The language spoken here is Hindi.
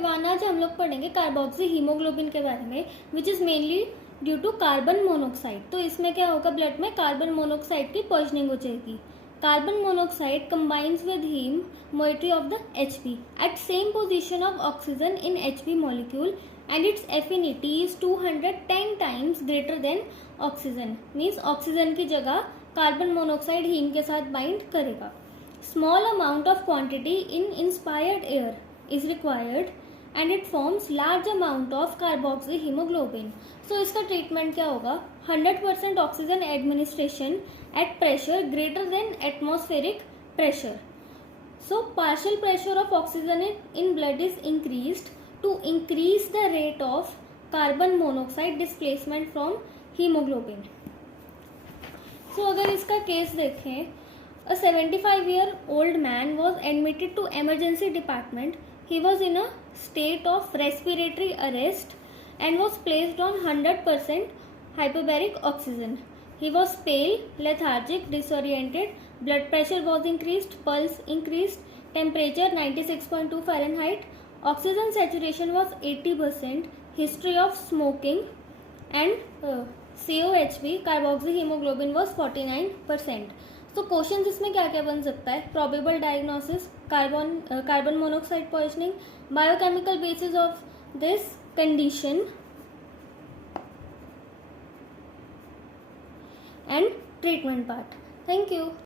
एवरीवन, आज हम लोग पढ़ेंगे कार्बोक्सी हीमोग्लोबिन के बारे में, which is mainly due to carbon monoxide. तो इसमें क्या होगा, ब्लड में कार्बन मोनोक्साइड की पॉइजनिंग हो जाएगी। Carbon monoxide combines with haem moiety of the Hb at same position of oxygen in Hb molecule and its affinity is 210 times greater than oxygen, means oxygen की जगह कार्बन मोनोक्साइड हीम के साथ बाइंड करेगा। Small amount of quantity in inspired air is required and it forms large amount of carboxy hemoglobin. So इसका ट्रीटमेंट क्या होगा, 100% oxygen administration at pressure greater than atmospheric pressure. So partial pressure of oxygen in blood is increased to increase the rate of carbon monoxide displacement from hemoglobin. So अगर इसका केस देखें, a 75-year-old man was admitted to emergency department. He was in a state of respiratory arrest and was placed on 100% hyperbaric oxygen. He was pale, lethargic, disoriented, blood pressure was increased, pulse increased, temperature 96.2 Fahrenheit, oxygen saturation was 80%, history of smoking, and COHB, carboxyhemoglobin was 49%. तो क्वेश्चन इसमें क्या क्या बन सकता है, probable diagnosis, carbon monoxide poisoning, biochemical basis of this condition and treatment part. Thank you.